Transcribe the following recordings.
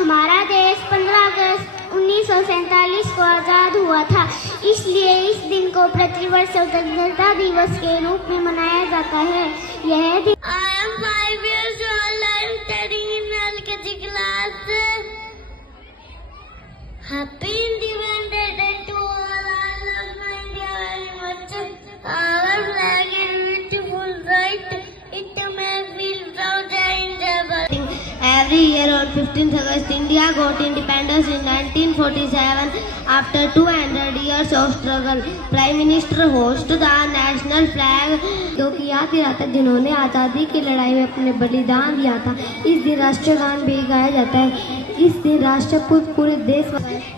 हमारा देश 15 अगस्त 1947 को आज़ाद हुआ था, इसलिए इस दिन को प्रतिवर्ष स्वतंत्रता दिवस के रूप में मनाया जाता है। यह दिन I am 5 years old. I am studying in LKG class. Happy Independence Day to all. I love my India very much. Our flag is beautiful, right? It makes me feel proud and enjoyable. Every year on 15th August, India got independence in 1947 after 200 years of struggle. Prime Minister hosted the national flag जो कि याद दिलाता है जिन्होंने आज़ादी की लड़ाई में अपने बलिदान दिया था। इस दिन राष्ट्रीय गान भी गाया जाता है। इस दिन राष्ट्रपुत पूरे देश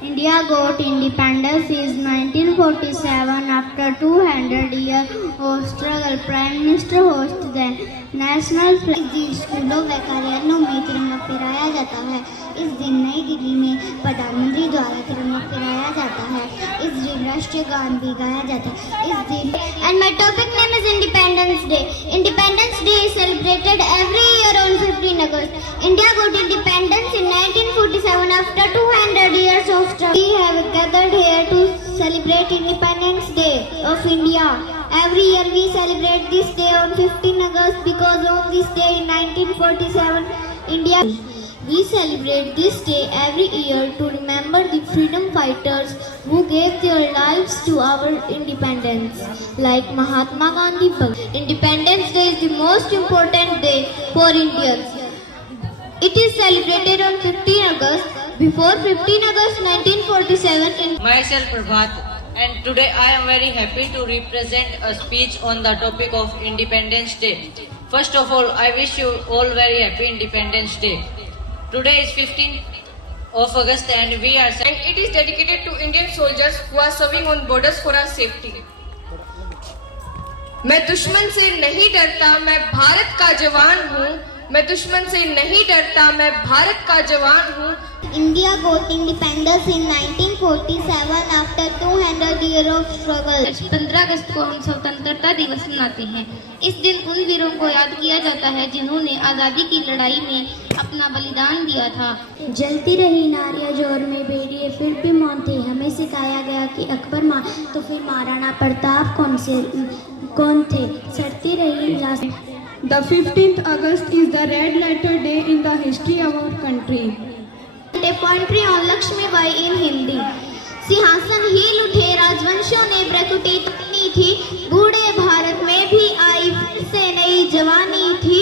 India got independence is 1947 after 200 years of struggle. Prime minister host the national flag. स्कूलों व कार्यालयों में तिरंगा फहराया जाता है। इस दिन नई दिल्ली में प्रधानमंत्री द्वारा तिरंगा फहराया जाता है। इस दिन राष्ट्रीय गान भी गाया जाता है। इस दिन and my topic name is independence day. Independence day is celebrated every year on 15 August. India got independence in 1947 after 200 years of struggle. We have gathered here to celebrate Independence Day of India. Every year we celebrate this day on 15 August because on this day in 1947 India. We celebrate this day every year to remember the freedom fighters who gave their lives to our independence, like Mahatma Gandhi. Independence Day is the most important day for Indians. It is celebrated on 15 August. Before 15 August 1947, Myself Prabhat, and today I am very happy to represent a speech on the topic of Independence Day. First of all, I wish you all very happy Independence Day. Today is 15th of August and we are and it is dedicated to Indian soldiers who are serving on borders for our safety. मैं दुश्मन से नहीं डरता, मैं भारत का जवान हूँ। मैं दुश्मन से नहीं डरता, मैं भारत का जवान हूँ। India got independence in 1947 after 200 years of struggle. 15 अगस्त को हम स्वतंत्रता दिवस मनाते हैं। इस दिन उन वीरों को याद किया जाता है जिन्होंने आज़ादी की लड़ाई में अपना बलिदान दिया था। जलती रही नारियां जोर में बेड़िए फिर भी मौन थे। हमें सिखाया गया कि अकबर माँ तो फिर महाराणा प्रताप कौन थे। सड़ती रही The 15th August is the red letter day in the history of our country. A poetry on Lakshmibai in Hindi. सिंहासन हिल उठे, राजवंशों ने प्रकृति तोड़नी थी, बूढ़े भारत में भी आई फिर से नई जवानी थी।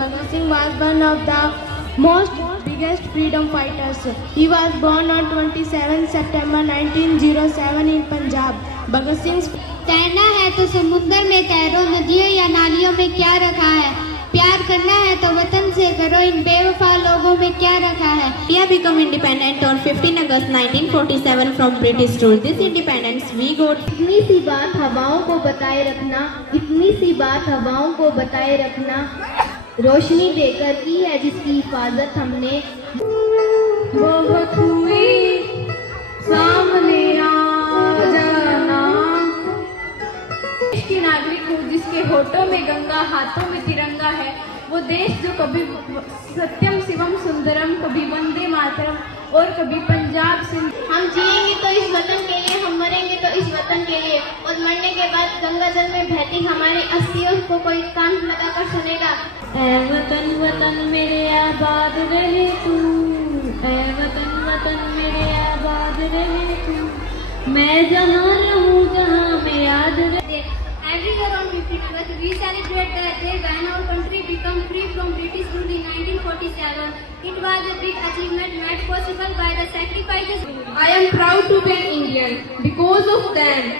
Bhagat Singh was one of the most biggest freedom fighters. He was born on 27 September 1907 in Punjab. Bhagat Singh's तैरना है तो समुद्र में तैरो, नदियों या नालियों में क्या रखा है। प्यार करना है तो वतन से करो, इन बेवफा लोगों में क्या रखा है। India became independent on 15 August 1947 from British rule. This independence we got. इतनी सी बात हवाओं को बताए रखना, इतनी सी बात हवाओं को बताए रखना, रोशनी देकर की है जिसकी हिफाजत हमने। बहुत हुई सामने आ जाना, देश के नागरिक हूँ जिसके होठों में गंगा, हाथों में तिरंगा है। वो देश जो कभी सत्यम शिवम सुंदरम, कभी वंदे मातरम और कभी पंजाब सिंध। हम जिएंगे तो इस वतन के लिए, हम मरेंगे तो इस वतन के लिए, और मरने के बाद गंगा जल में बहती हमारी अस्थियों को कोई कान लगाकर सुनेगा। ऐ वतन वतन मेरे आबाद रहे तू, ऐ वतन वतन मेरे आबाद रहे तू, मैं जहाँ रहूँ जहाँ में याद रहे। Every year on 15 August, we celebrate the day when our country became free from British rule in 1947. It was a big achievement made possible by the sacrifices. I am proud to be an Indian because of them.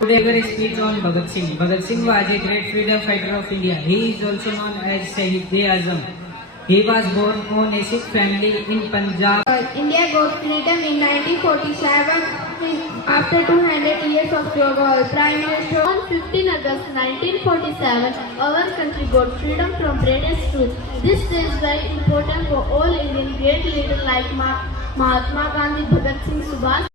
Today we will speak on Bhagat Singh. Bhagat Singh was a great freedom fighter of India. He is also known as Shahid-e-Azam. He was born on a Sikh family in Punjab. India got freedom in 1947 after 200 years of struggle. Prime Minister On 15 August 1947, our country got freedom from British rule. This day is very important for all Indian great leaders like Mahatma Gandhi, Bhagat Singh, Subhash